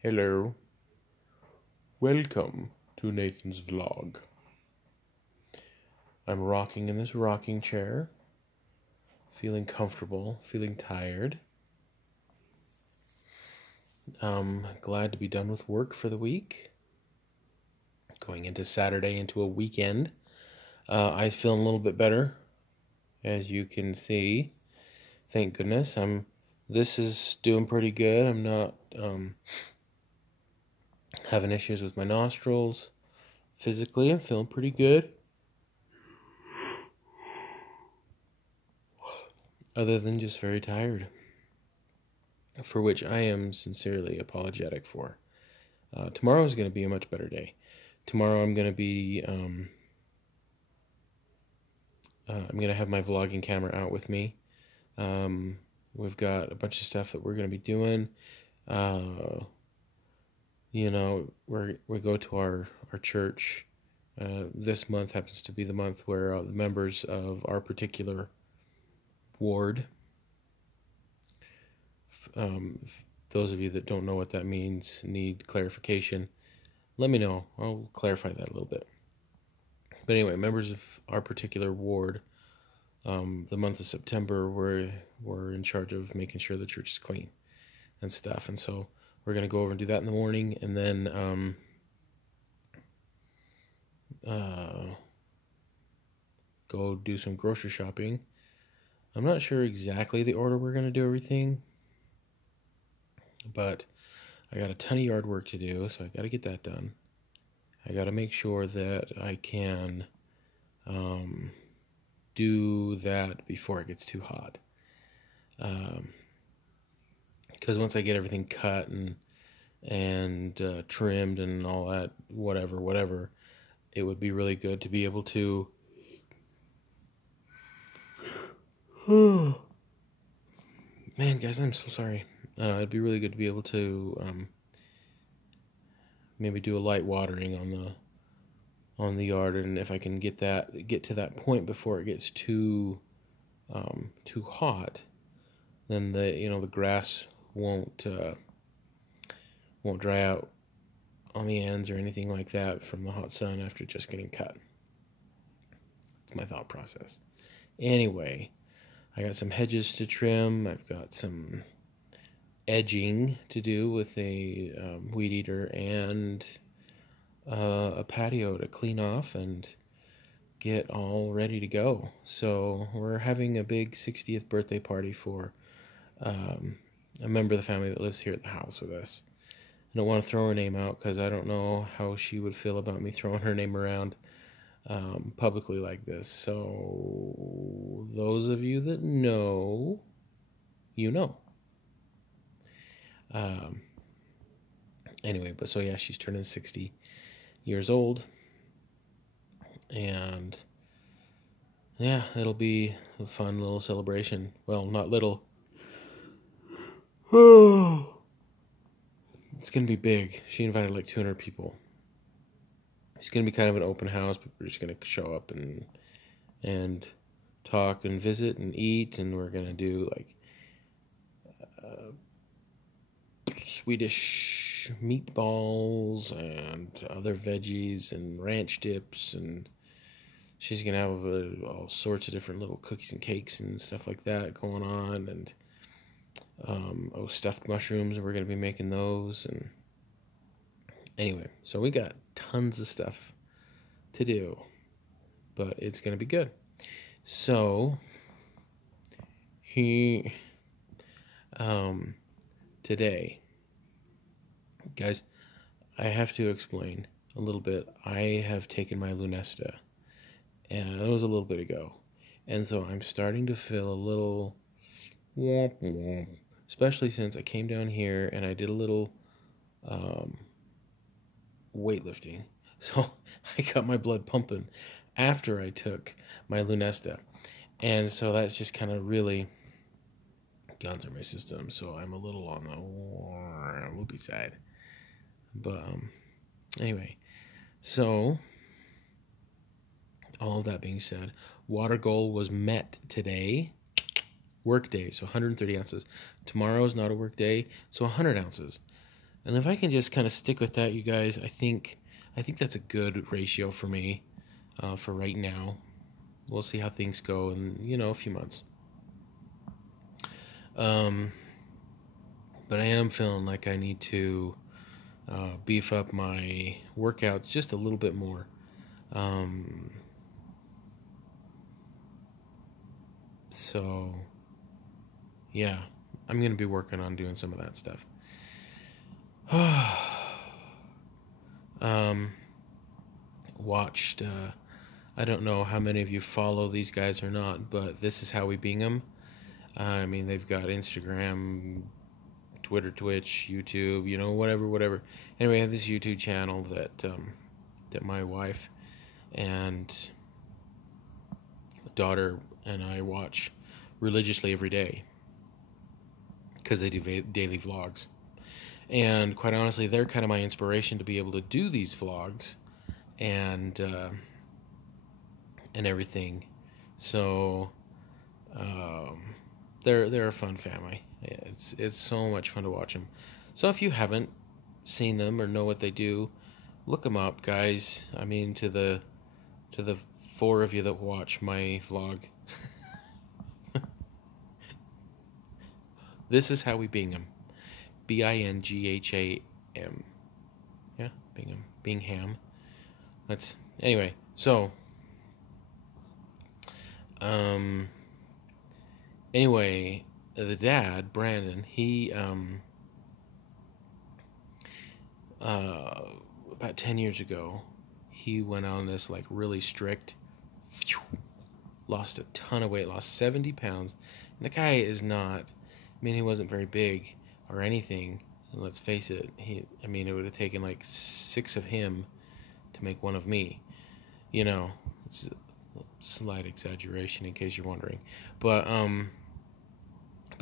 Hello, welcome to Nathan's vlog. I'm rocking in this rocking chair, feeling comfortable, feeling tired. Glad to be done with work for the week. Going into Saturday, into a weekend. I'm feeling a little bit better, as you can see. Thank goodness. This is doing pretty good. I'm not having issues with my nostrils. Physically, I'm feeling pretty good. Other than just very tired, for which I am sincerely apologetic for. Tomorrow is going to be a much better day. Tomorrow I'm going to be, I'm going to have my vlogging camera out with me. We've got a bunch of stuff that we're going to be doing. We go to our church. This month happens to be the month where the members of our particular ward, those of you that don't know what that means, need clarification, let me know. I'll clarify that a little bit. But anyway, members of our particular ward, the month of September, we're in charge of making sure the church is clean and stuff. And so we're going to go over and do that in the morning, and then go do some grocery shopping. I'm not sure exactly the order we're going to do everything, but I got a ton of yard work to do, so I got to get that done. I got to make sure that I can do that before it gets too hot. Because once I get everything cut and trimmed and all that, whatever, it would be really good to be able to man, guys, I'm so sorry. It'd be really good to be able to maybe do a light watering on the yard, and if I can get to that point before it gets too hot, then the grass won't dry out on the ends or anything like that from the hot sun after just getting cut. That's my thought process. Anyway, I got some hedges to trim. I've got some edging to do with a weed eater and a patio to clean off and get all ready to go. So we're having a big 60th birthday party for a member of the family that lives here at the house with us. I don't want to throw her name out because I don't know how she would feel about me throwing her name around publicly like this. So those of you that know, you know. Anyway, but so yeah, she's turning 60 years old, and yeah, it'll be a fun little celebration. Well, not little. It's gonna be big. She invited like 200 people. It's gonna be kind of an open house. People are just gonna show up and talk and visit and eat, and we're gonna do like Swedish meatballs and other veggies and ranch dips, and she's gonna have all sorts of different little cookies and cakes and stuff like that going on, and stuffed mushrooms, we're gonna be making those. And anyway, so we got tons of stuff to do, but it's gonna be good. So today, guys, I have to explain a little bit. I have taken my Lunesta, and that was a little bit ago, and so I'm starting to feel a little womp womp, especially since I came down here and I did a little weightlifting. So I got my blood pumping after I took my Lunesta, and so that's just kind of really gone through my system, so I'm a little on the loopy side. But anyway, so all of that being said, water goal was met today. Work day, so 130 ounces. Tomorrow is not a work day, so 100 ounces. And if I can just kind of stick with that, you guys, I think that's a good ratio for me for right now. We'll see how things go in, a few months. But I am feeling like I need to beef up my workouts just a little bit more. So, yeah, I'm going to be working on doing some of that stuff. Watched, I don't know how many of you follow these guys or not, but This Is How We Bingham. I mean, they've got Instagram, Twitter, Twitch, YouTube, whatever. Anyway, I have this YouTube channel that my wife and daughter and I watch religiously every day because they do daily vlogs. And quite honestly, they're kind of my inspiration to be able to do these vlogs and everything. So they're a fun family. It's so much fun to watch them. So if you haven't seen them or know what they do, look them up, guys. I mean, to the 4 of you that watch my vlog, This Is How We Bingham, Bingham. Yeah, Bingham. Anyway. So, anyway, the dad, Branden, he about 10 years ago, he went on this like really strict, lost a ton of weight, lost 70 pounds. And the guy is not, he wasn't very big or anything. And let's face it, it would have taken like 6 of him to make 1 of me. It's a slight exaggeration in case you're wondering. But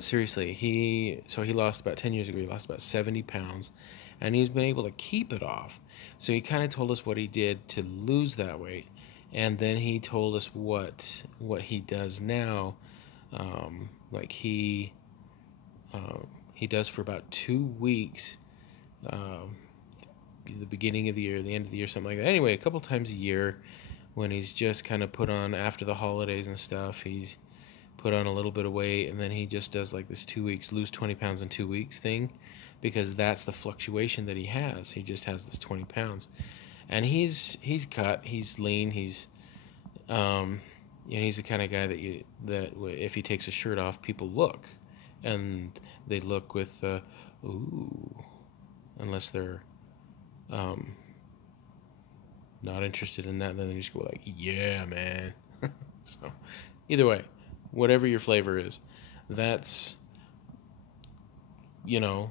seriously, he lost about 10 years ago, he lost about 70 pounds. And he's been able to keep it off. So he kind of told us what he did to lose that weight. And then he told us what he does now. Like he does for about 2 weeks, the beginning of the year, the end of the year, something like that. Anyway, a couple times a year when he's just kind of put on after the holidays and stuff, he's put on a little bit of weight, and then he just does like this 2 weeks, lose 20 pounds in 2 weeks thing, because that's the fluctuation that he has. He just has this 20 pounds. And he's cut, he's lean, he's the kind of guy that if he takes his shirt off, people look, and they look with ooh, unless they're not interested in that, then they just go like, yeah, man. So either way, whatever your flavor is, that's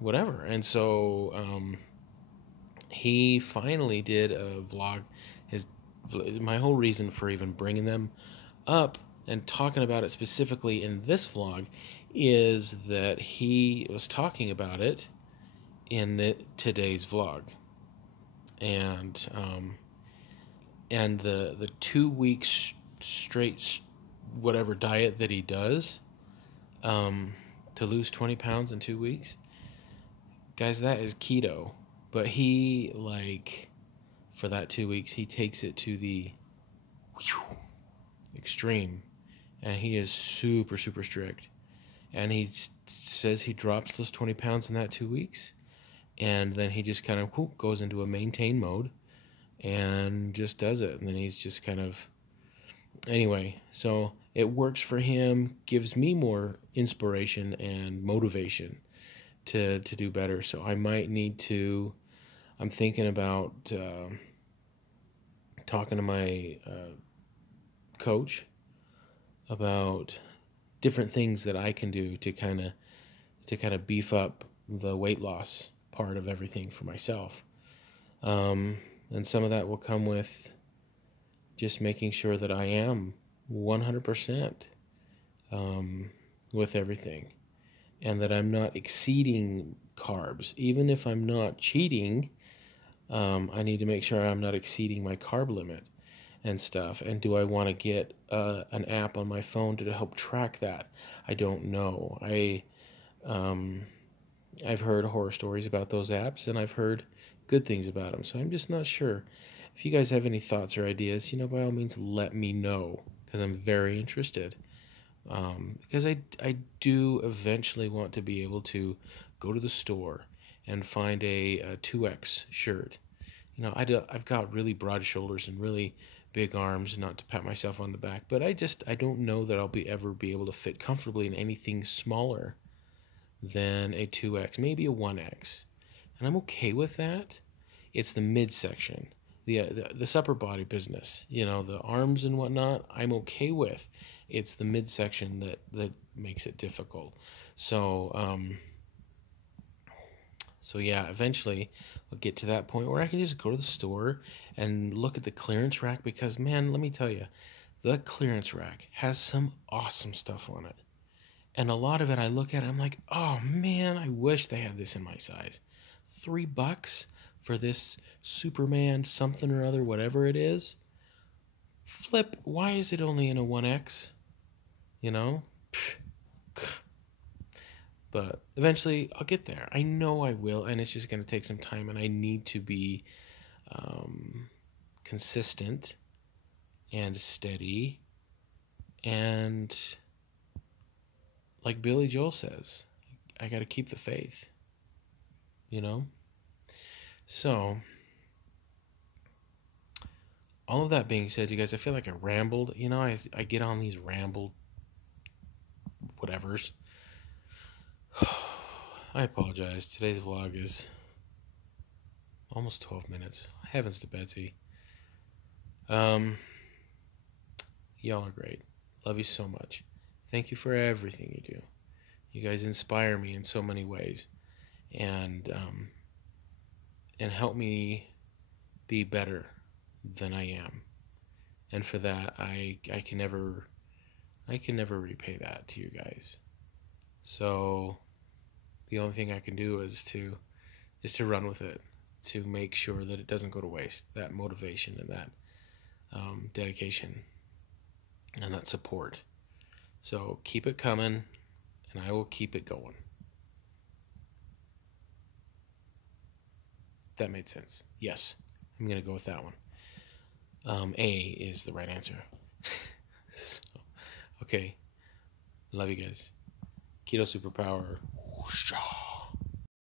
whatever. And so he finally did a vlog. My whole reason for even bringing them up and talking about it specifically in this vlog is that he was talking about it in today's vlog, and the 2 weeks straight whatever diet that he does to lose 20 pounds in 2 weeks, guys, that is keto. But he, for that 2 weeks, he takes it to the extreme, and he is super, super strict. And he says he drops those 20 pounds in that 2 weeks, and then he just kind of goes into a maintain mode and just does it. And then he's just kind of, anyway, so it works for him, gives me more inspiration and motivation to do better. So I might need to, I'm thinking about talking to my coach about different things that I can do to kind of beef up the weight loss part of everything for myself. And some of that will come with just making sure that I am 100% with everything, and that I'm not exceeding carbs. Even if I'm not cheating, I need to make sure I'm not exceeding my carb limit and stuff. And do I want to get an app on my phone to help track that? I don't know. I've heard horror stories about those apps, and I've heard good things about them. So I'm just not sure. If you guys have any thoughts or ideas, by all means, let me know because I'm very interested. Because I do eventually want to be able to go to the store and find a 2X shirt. I've got really broad shoulders and really big arms, not to pat myself on the back, but I don't know that I'll ever be able to fit comfortably in anything smaller than a 2X, maybe a 1X. And I'm okay with that. It's the midsection, this upper body business, the arms and whatnot, I'm okay with. It's the midsection that makes it difficult. So, yeah, eventually I'll get to that point where I can just go to the store and look at the clearance rack because, man, let me tell you, the clearance rack has some awesome stuff on it. And a lot of it I look at, I'm like, oh man, I wish they had this in my size. $3 for this Superman something or other, whatever it is. Flip, why is it only in a 1X? You know? But eventually I'll get there. I know I will, and it's just going to take some time, and I need to be consistent and steady. And like Billy Joel says, I got to keep the faith. So, all of that being said, you guys, I feel like I rambled. I get on these rambled whatevers. I apologize. Today's vlog is almost 12 minutes. Heavens to Betsy. Y'all are great. Love you so much. Thank you for everything you do. You guys inspire me in so many ways, and help me be better than I am. And for that, I can never repay that to you guys. So the only thing I can do is to run with it, to make sure that it doesn't go to waste. That motivation and that dedication and that support. So keep it coming, and I will keep it going. That made sense. Yes, I'm gonna go with that one. A is the right answer. So, okay, love you guys. Keto superpower. Whoosh.